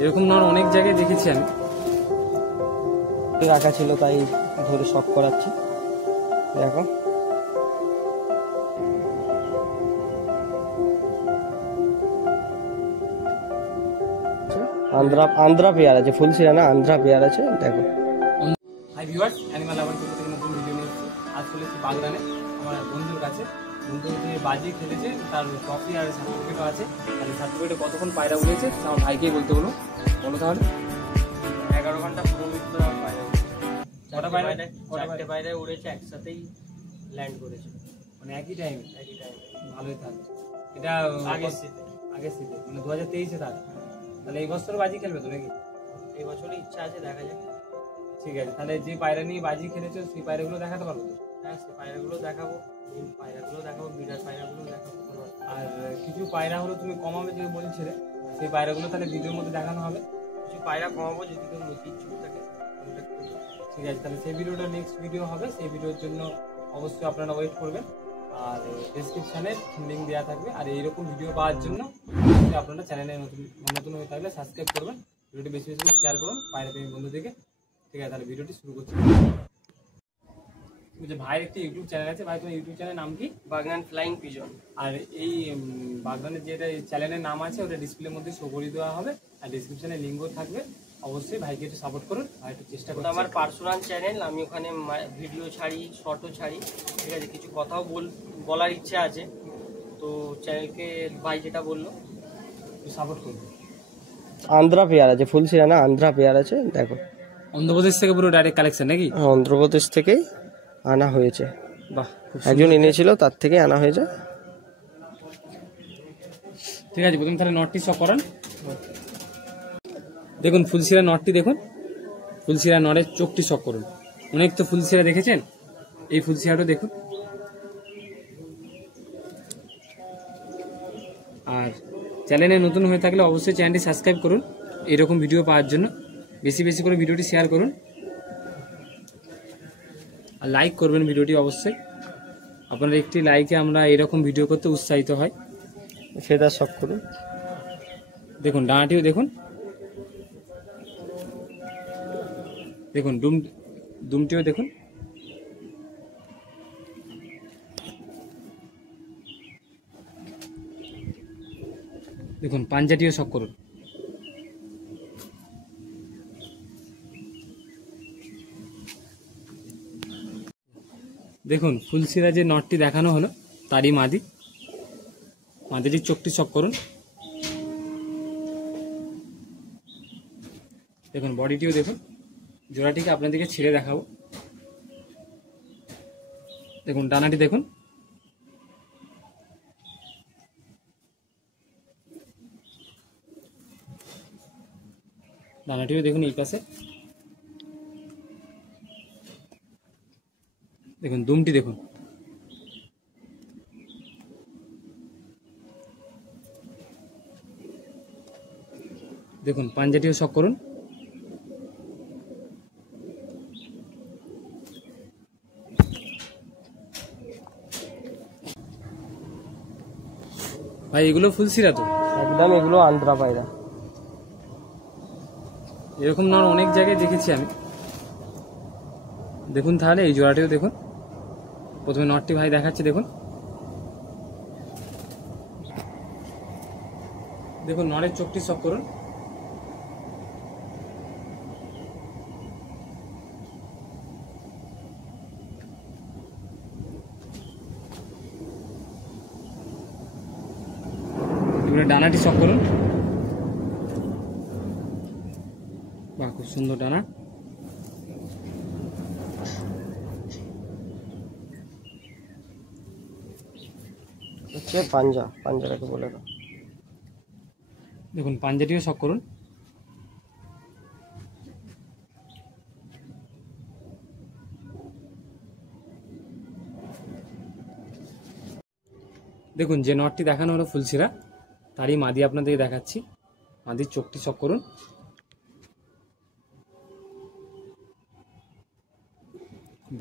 এরকম নর অনেক জায়গায় দেখেছি আমি। রাখা ছিল তাই ধরে শক করাচ্ছি। দেখো আন্ধ্রা পেয়ার আছে, ফুলশিরা না আন্ধ্রা পেয়ার আছে। দেখো হাই ভিউয়ার্স, অ্যানিমাল লাভার থেকে নতুন ভিডিও নিয়ে এসেছি। আজ চলেছি বাগদানে আমার বন্ধুর কাছে। বন্ধু যে বাজি খেলেছে তার ট্রফি আর সার্টিফিকেটও আছে। আর এই সার্টিফিকেটে কতক্ষণ পায়রা উড়েছে আমার ভাইকেই বলতে বলো। বলো তাহলে। 11 ঘন্টা পুরো পায়রা উড়েছে। চারটে পায়রা উড়েছে, একসাথেই ল্যান্ড করেছে, মানে একই টাইমে। ভালোই তাহলে। এটা আগের শীতে মানে 2023-এ তাহলে এই বছর বাজি খেলবে তো নাকি? এই বছরই ইচ্ছা আছে, দেখা যাক। ঠিক আছে, তাহলে যে পায়রা নিয়ে বাজি খেলেছো সেই পায়রাগুলো দেখাতে পারবো তো? হ্যাঁ, সেই পায়রাগুলো দেখাবো, বিরাট পায়রাগুলো দেখাবো। আর কিছু পায়রা হলো তুমি কমাবে যে বলছিলে, সেই পায়রাগুলো তাহলে ভিডিওর মধ্যে দেখানো হবে। কিছু পায়রা কমাবো, যদি কেউ নিতে ইচ্ছুক থাকে। ঠিক আছে, তাহলে সেই ভিডিওটা নেক্সট ভিডিও হবে। সেই ভিডিওর জন্য অবশ্যই আপনারা ওয়েট করবেন। আর ডেসক্রিপশানে লিঙ্ক দেওয়া থাকবে। আর এইরকম ভিডিও পাওয়ার জন্য আপনারা চ্যানেলে নতুন হয়ে থাকলে সাবস্ক্রাইব করবেন। ভিডিওটি বেশি বেশি করে শেয়ার করুন পায়রা প্রেমী বন্ধুদেরকে। ঠিক আছে, তাহলে ভিডিওটি শুরু করছি। ভাইয়ের একটি ইউটিউব চ্যানেল আছে। ভাই, তোমার ইউটিউব চ্যানেলের নাম কি? বাগদান ফ্লাইং পিজন। আর এই বাগদানের যেটা চ্যানেলের নাম আছে ওটা ডিসপ্লের মধ্যে শো করে দেওয়া হবে। আর ডিসক্রিপশনে লিঙ্কও থাকবে। অবশ্যই ভাইকে একটু সাপোর্ট করুন। ভাই একটু চেষ্টা করুন। আমার পার্সোনাল চ্যানেল, আমি ওখানে ভিডিও ছাড়ি, শর্টও ছাড়ি। ঠিক আছে, কিছু কথাও বলার ইচ্ছা আছে, তো চ্যানেলকে ভাই যেটা বললো একটু সাপোর্ট করুন। আন্ধ্রা পেয়ার আছে, ফুলশিরা না আন্ধ্রা পেয়ার আছে। দেখো অন্ধ্রপ্রদেশ থেকে পুরো ডাইরেক্ট কালেকশন নাকি? অন্ধ্রপ্রদেশ থেকেই আনা হয়েছে। বাহ, একজন এনেছিল, তার থেকে আনা হয়েছে। ঠিক আছে, প্রথম তাহলে নটটি শক করান। দেখুন ফুলশিরা নটটি দেখুন। ফুলশিরা নটের চোখটি শক করুন। অনেক তো ফুলশিরা দেখেছেন, এই ফুলশিরাটা দেখুন। আর চ্যানেলে নতুন হয়ে থাকলে অবশ্যই চ্যানেলটি সাবস্ক্রাইব করুন এরকম ভিডিও পাওয়ার জন্য। বেশি বেশি করে ভিডিওটি শেয়ার করুন আর লাইক করবেন ভিডিওটি অবশ্যই। আপনার একটি লাইকে আমরা এরকম ভিডিও করতে উৎসাহিত হয়। সেটা শক করুন। দেখুন ডানাটিও দেখুন। দেখুন দুমটিও দেখুন। দেখুন পাঞ্জাটিও শক করুন। দেখুন ফুলশিরা যে নটটি দেখানো হলো তারই মাদিটির চোখটি শক করুন। দেখুন বডিটিও দেখুন। জোড়াটিকে আপনাদেরকে ছেড়ে দেখাবো। দেখুন ডানাটি দেখুন। ডানাটিও দেখুন এই পাশে। দেখুন দুমটি দেখুন। দেখুন পাঞ্জাটিও শক করুন। ভাই এগুলো ফুলশিরা তো? একদম, এগুলো আন্ধ্রা পায়রা। এরকম নর অনেক জায়গায় দেখেছি আমি। দেখুন তাহলে এই জোড়াটিও দেখুন। প্রথমে নটটি ভাই দেখাচ্ছে। দেখুন দেখুন নরের চোখটি শক করুন। এবারে ডানাটি শক করুন। বাহ, খুব সুন্দর ডানা। হচ্ছে পাঞ্জাটাকে বলে দাও। দেখুন পাঞ্জাটিও শক করুন। দেখুন যে নটটি দেখানো হলো ফুলশিরা তারই মাদি আপনাদের দেখাচ্ছি। মাদির চোখটি শক করুন।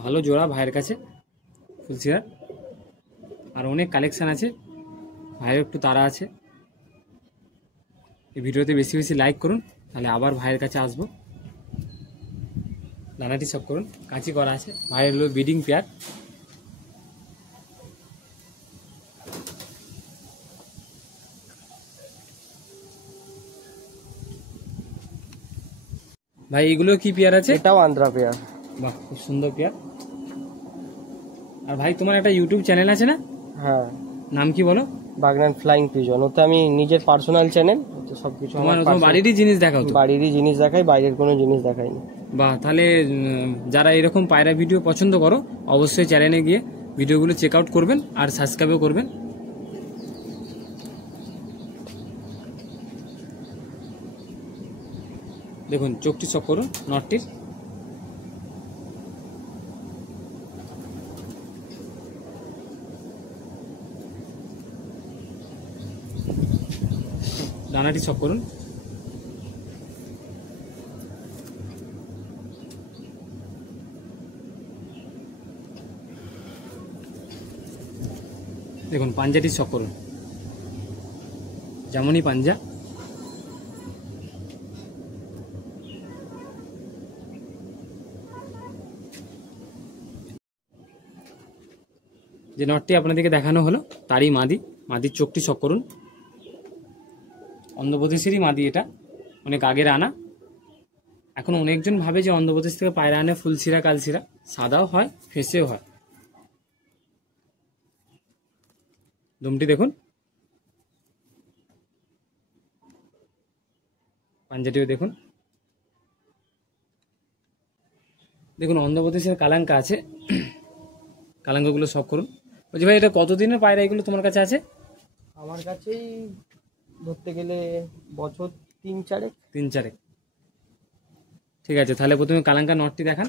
ভালো জোড়া ভাইয়ের কাছে ফুলশিরা। আর অনেক কালেকশান আছে, ভাইয়ের একটু তাড়া আছে। এই ভিডিওতে বেশি বেশি লাইক করুন তাহলে আবার ভাইয়ের কাছে আসবো। ডানাটি সব করুন, কাঁচি করা আছে। ভাইয়ের হলো ব্রিডিং পেয়ার। ভাই এগুলো কি পেয়ার আছে? এটাও আন্ধ্রা পেয়ার। বাহ, খুব সুন্দর পেয়ার। আর ভাই তোমার একটা ইউটিউব চ্যানেল আছে না? হ্যাঁ, নাম কি বলো? Bagnan flying pigeon. ওতে আমি নিজের পার্সোনাল চ্যানেল, ওতে সবকিছু আমার তোমার বাড়িরই জিনিস দেখাও তো? বাড়িরই জিনিস দেখাই, বাইরের কোনো জিনিস দেখাইনি। বাহ, তাহলে যারা এরকম পায়রা ভিডিও পছন্দ করো অবশ্যই চ্যানেলে গিয়ে ভিডিওগুলো চেক আউট করবেন আর সাবস্ক্রাইবও করবেন। দেখুন চোখটি চক করুন নটটির। ডানাটি চক করুন। দেখুন পাঞ্জাটি চক করুন, যেমনই পাঞ্জা। যে নটটি আপনাদেরকে দেখানো হলো তারই মাদি। মাদির চোখটি চক করুন। অন্ধ্রপ্রদেশেরই মাদি, এটা অনেক আগের আনা। এখন অনেকজন ভাবে যে অন্ধ্রপ্রদেশ থেকে পায়রা আনে ফুলশিরা কালশিরা, সাদাও হয় ফেসেও হয়। দুমটি দেখুন, পাঞ্জাটিও দেখুন। দেখুন অন্ধ্রপ্রদেশের কালাঙ্কা আছে, কালাঙ্কাগুলো সব করুন। বলছি ভাই এটা কতদিনের পায়রা এগুলো তোমার কাছে আছে? আমার কাছেই ধরতে গেলে বছর 3-4। 3-4। ঠিক আছে, তাহলে প্রথমে কালাঙ্কা নটটি দেখান।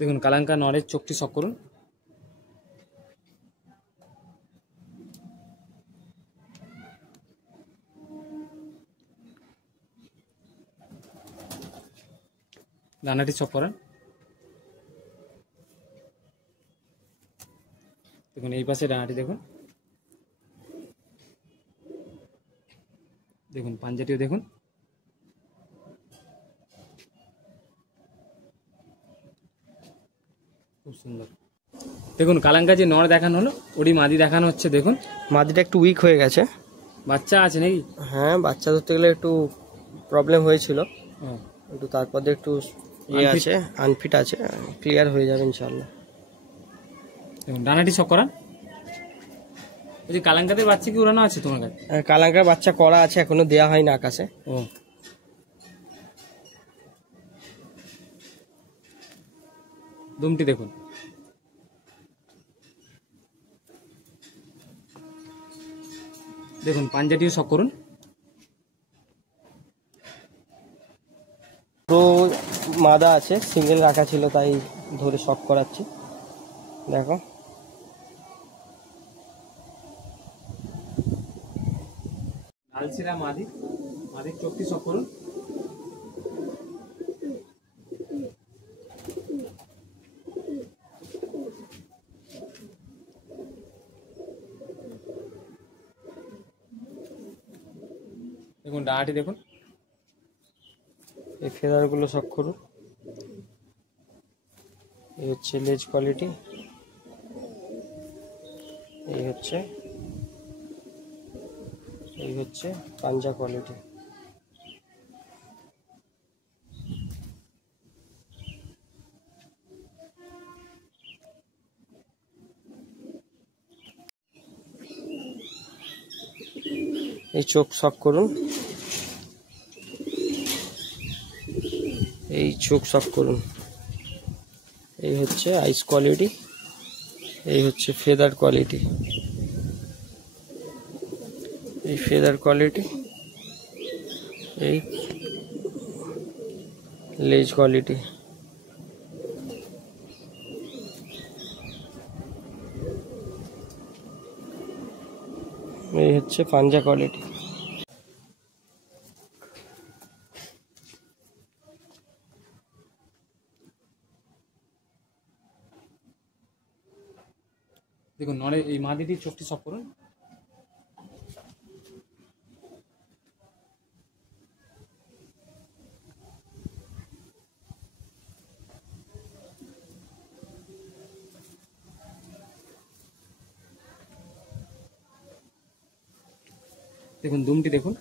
দেখুন কালাঙ্কা নরের চোখটি শক করুন। ডানাটি শক করেন। দেখুন এই পাশে ডানাটি দেখুন। দেখুন পাঞ্জাটিও দেখুন। খুব সুন্দর। দেখুন কালাঙ্কা যে নর দেখানো হলো ওটি মাদি দেখানো হচ্ছে। দেখুন মাদিটা একটু উইক হয়ে গেছে। বাচ্চা আছে নাকি? হ্যাঁ, বাচ্চা ধরতে গেলে একটু প্রবলেম হয়েছিল, ও, একটু তারপর দিয়ে একটু ইয়ে আছে, আনফিট আছে, ক্লিয়ার হয়ে যাবে ইনশাল্লাহ। দেখুন ডানাটি শক করান। ওই যে কালাঙ্কাদের বাচ্চা কি উড়ানো আছে তোমার কাছে? কালাঙ্কার বাচ্চা করা আছে, এখনো দেয়া হয়নি আকাশে। ও, দুমটি দেখুন। দেখুন পাঞ্জাটিও শক করুন। তো মাদা আছে, সিঙ্গেল রাখা ছিল তাই ধরে শক করাচ্ছি। দেখো লালসিরা মাদি, মাদির চোখটি শক করুন। দেখুন ডানাটি দেখুন। এই ফেদারগুলো শক করুন। এই হচ্ছে লেজ কোয়ালিটি, এই হচ্ছে পাঞ্জা কোয়ালিটি। এই চোখ শক করুন। এই চোখ শক করুন। এই হচ্ছে আইস কোয়ালিটি, এই হচ্ছে ফেদার কোয়ালিটি, এই ফেদার কোয়ালিটি, এই লেজ কোয়ালিটি। এই হচ্ছে পাঞ্জা কোয়ালিটি। দেখুন নরে এই মাদিটির চোখটি শক করুন। দেখুন দুমটি দেখুন,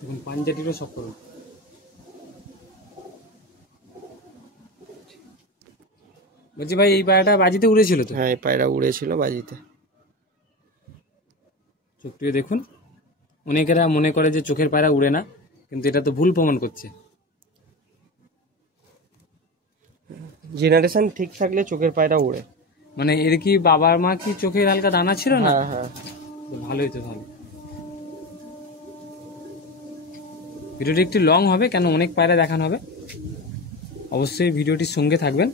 দেখুন পাঞ্জাটিরও সব করুন। বলছি ভাই এই পায়রাটা বাজিতে উড়েছিল তো? হ্যাঁ, এই পায়রা উড়েছিল বাজিতে। চোখটিও দেখুন, অনেকেরা মনে করে যে চোখের পায়রা উড়ে না, কিন্তু এটা তো ভুল প্রমাণ করছে। জেনারেশন ঠিক থাকলে চোখের পায়রা উড়ে। মানে এর কি বাবার মা কি চোখের হালকা দানা ছিল না? হ্যাঁ হ্যাঁ, তো ভালোই তো ভালো। ভিডিওটি একটু লং হবে, কেন অনেক পায়রা দেখানো হবে। অবশ্যই ভিডিওটির সঙ্গে থাকবেন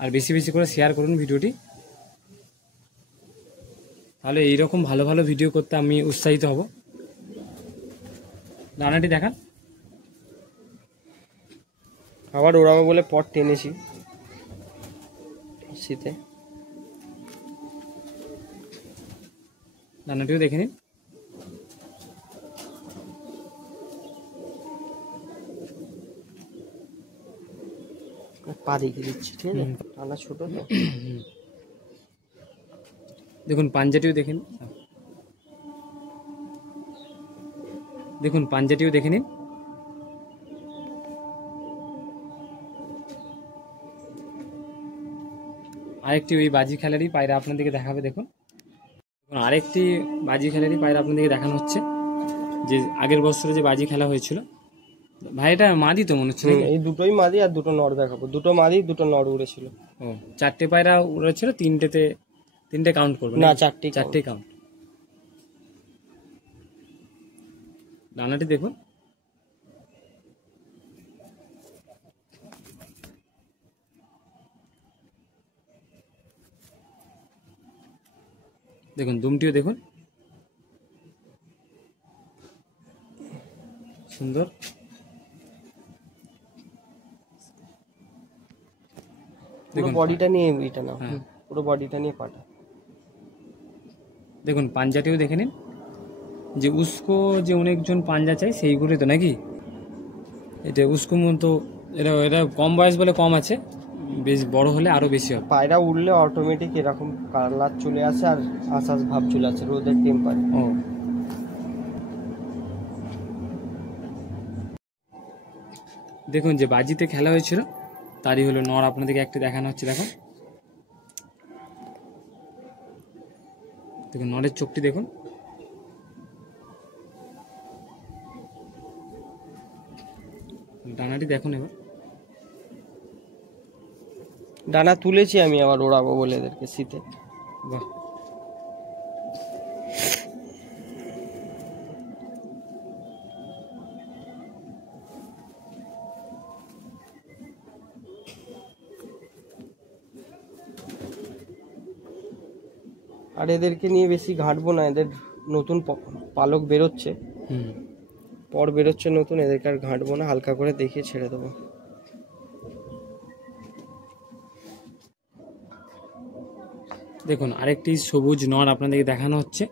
আর বেশি বেশি করে শেয়ার করুন ভিডিওটি, তাহলে এইরকম ভালো ভালো ভিডিও করতে আমি উৎসাহিত হব। দানাটি দেখান। আবার ওড়াবো বলে পট টেনেছি শীতে। দানাটিও দেখে নিন। পা দেখিয়ে দিচ্ছি, ঠিক আছে? টানা ছোট তো। দেখুন পাঞ্জাটিও দেখেন, দেখুন পাঞ্জাটিও দেখে নিন। আরেকটি ওই বাজি খেলারই পায়রা আপনাদেরকে দেখাবে। দেখুন আরেকটি বাজি খেলারই পায়রা আপনাদেরকে দেখানো হচ্ছে, যে আগের বছরে যে বাজি খেলা হয়েছিল। ভাই এটা মাদি তো মনে হচ্ছে নাকি? এই দুটোই মাদি আর দুটো নর দেখাবো। দুটো মাদি, দুটো নর উড়েছিল। ও, 4টে পায়রা উড়েছিল, 3টে কাউন্ট করবে না, নাকি? 4টেই 4টে কাউন্ট। ডানাটি দেখুন, দেখুন দুমটিও দেখুন, সুন্দর। পুরো বডিটা নিয়ে এটা না, হ্যাঁ। পুরো বডিটা নিয়ে পাটা। দেখুন পাঞ্জাটিও দেখে নিন, যে উস্কো যে অনেকজন পাঞ্জা চাই সেইগুলোই তো নাকি? এটা উস্কো মতো, এটা কম বয়স বলে কম আছে, বেশ বড় হলে আরো বেশি হবে। পায়রা উড়লে অটোমেটিক এরকম কালার চলে আসে আর আশ্বাস ভাব চলে আসে রোদের টেম্পারে। ও, দেখুন যে বাজিতে খেলা হয়েছিল তারই হলো নর, আপনাদেরকে একটু দেখানো হচ্ছে। দেখুন দেখুন নরের চোখটি দেখুন, ডানাটি দেখুন। এবার ডানা তুলেছি আমি আবার ওড়াবো বলে এদেরকে শীতে। বাহ, আর এদেরকে নিয়ে বেশি ঘাটবো না, এদের নতুন পালক বেরোচ্ছে, পর বেরোচ্ছে নতুন, এদেরকে আর ঘাটবো না, হালকা করে দেখিয়ে ছেড়ে দেবো। দেখুন আরেকটি সবুজ নর আপনাদেরকে দেখানো হচ্ছে,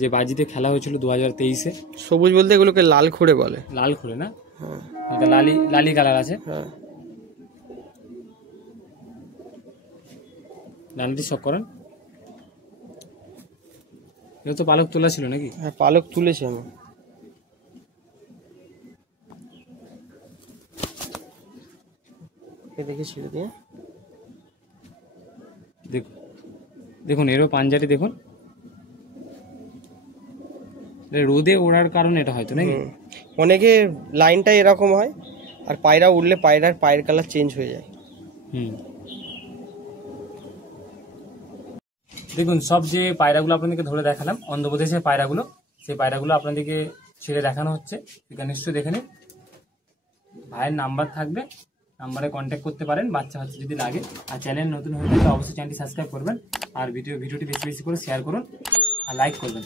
যে বাজিতে খেলা হয়েছিল 2023-এ। সবুজ বলতে এগুলোকে লাল খুঁড়ে বলে। লাল খুঁড়ে না? হ্যাঁ হালকা লালি লালি কালার আছে। হ্যাঁ, ডানাটি শক করেন। এটা তো পালক তোলা ছিল নাকি? হ্যাঁ পালক তুলেছি আমি। দেখে ছেড়ে দিয়ে দেখুন, দেখুন এরও পাঞ্জাটি দেখুন, রোদে ওড়ার কারণে এটা হয়তো নাকি? অনেকে লাইনটা এরকম হয়, আর পায়রা উঠলে পায়রার পায়ের কালার চেঞ্জ হয়ে যায়। দেখুন সব যে পায়রাগুলো আপনাদেরকে ধরে দেখালাম অন্ধ্রপ্রদেশের পায়রাগুলো, সেই পায়রাগুলো আপনাদেরকে ছেড়ে দেখানো হচ্ছে। এখানে নিশ্চয়ই দেখে নিন, ভাইয়ের নাম্বার থাকবে, নাম্বারে কন্ট্যাক্ট করতে পারেন বাচ্চা বাচ্চা যদি লাগে। আর চ্যানেল নতুন হয়ে থাকলে অবশ্যই চ্যানেলটি সাবস্ক্রাইব করবেন, আর ভিডিওটি বেশি বেশি করে শেয়ার করুন আর লাইক করবেন।